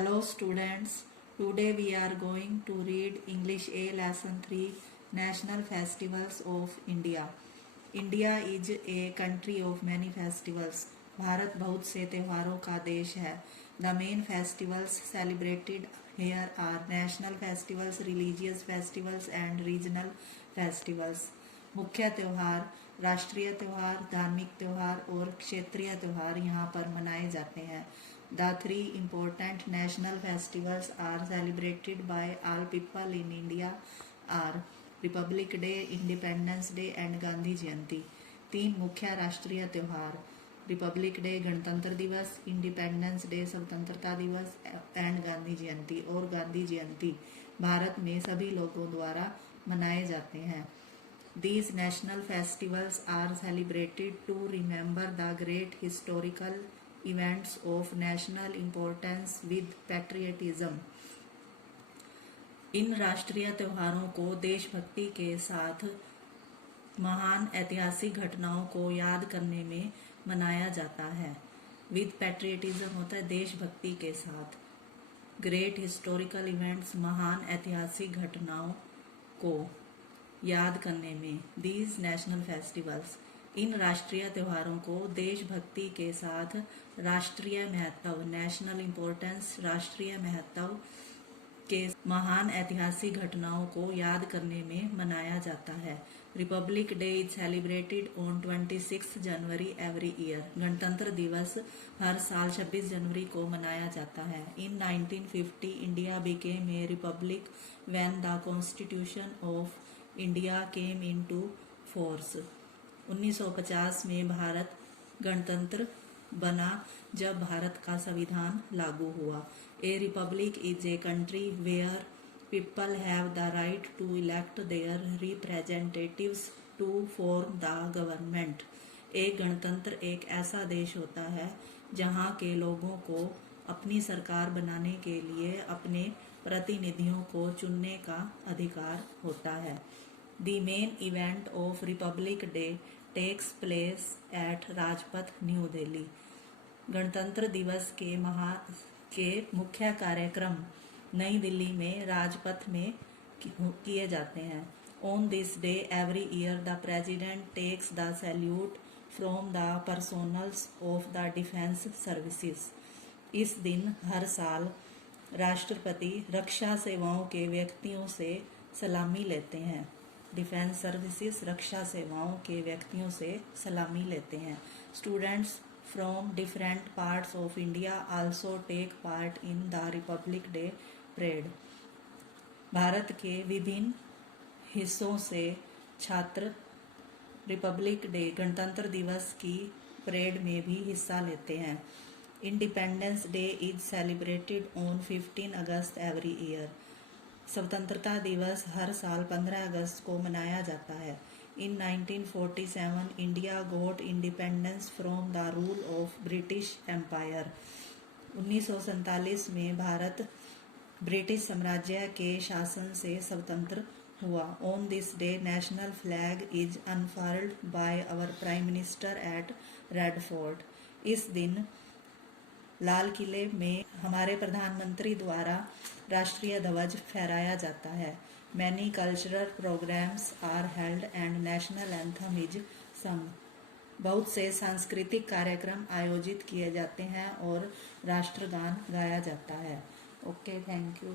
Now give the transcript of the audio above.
Hello students, today we are going to read English A lesson 3 National Festivals of India. India is a country of many festivals. Bharat बहुत से त्योहारों का देश है. The main festivals celebrated here are national festivals, religious festivals and regional festivals. मुख्य त्योहार, राष्ट्रीय त्योहार, धार्मिक त्योहार और क्षेत्रीय त्योहार यहाँ पर मनाए जाते हैं. The three important national festivals are celebrated by all people in India are Republic Day, Independence Day and Gandhi जयंती. तीन मुख्य राष्ट्रीय त्योहार रिपब्लिक डे गणतंत्र दिवस, इंडिपेंडेंस डे स्वतंत्रता दिवस एंड गांधी जयंती और गांधी जयंती भारत में सभी लोगों द्वारा मनाए जाते हैं. These national festivals are celebrated to remember the great historical events of national importance with patriotism. इन राष्ट्रीय त्योहारों को देशभक्ति के साथ महान ऐतिहासिक घटनाओं को याद करने में मनाया जाता है. विद पैट्रियटिज्म होता है देशभक्ति के साथ. ग्रेट हिस्टोरिकल इवेंट्स महान ऐतिहासिक घटनाओं को याद करने में. दीज नेशनल फेस्टिवल्स इन राष्ट्रीय त्योहारों को देशभक्ति के साथ राष्ट्रीय महत्व नेशनल इम्पोर्टेंस राष्ट्रीय महत्व के महान ऐतिहासिक घटनाओं को याद करने में मनाया जाता है. Republic day is celebrated on 26 January every year. गणतंत्र दिवस हर साल 26 जनवरी को मनाया जाता है. इन 1950 India became a Republic when the constitution of India came into force. 1950 में भारत गणतंत्र बना जब भारत का संविधान लागू हुआ. A republic is a country where people have the right to elect their representatives to form the government. एक गणतंत्र एक ऐसा देश होता है जहाँ के लोगों को अपनी सरकार बनाने के लिए अपने प्रतिनिधियों को चुनने का अधिकार होता है. The main event of Republic Day takes place at Rajpath new Delhi. गणतंत्र दिवस के मुख्य कार्यक्रम नई दिल्ली में राजपथ में किए जाते हैं. On this day every year the president takes the salute from the personnel of the defense services. इस दिन हर साल राष्ट्रपति रक्षा सेवाओं के व्यक्तियों से सलामी लेते हैं. डिफेंस सर्विसेज रक्षा सेवाओं के व्यक्तियों से सलामी लेते हैं. Students from different parts of India also take part in the Republic Day parade. भारत के विभिन्न हिस्सों से छात्र रिपब्लिक डे गणतंत्र दिवस की परेड में भी हिस्सा लेते हैं. Independence day is celebrated on 15 August every year. स्वतंत्रता दिवस हर साल 15 अगस्त को मनाया जाता है. In 1947 India got independence from the rule of British Empire. 1947 में भारत ब्रिटिश साम्राज्य के शासन से स्वतंत्र हुआ. On this day national flag is unfurled by our prime minister at Red Fort. इस दिन लाल किले में हमारे प्रधानमंत्री द्वारा राष्ट्रीय ध्वज फहराया जाता है. Many cultural programmes are held and national anthem is sung. बहुत से सांस्कृतिक कार्यक्रम आयोजित किए जाते हैं और राष्ट्रगान गाया जाता है. Okay, thank you.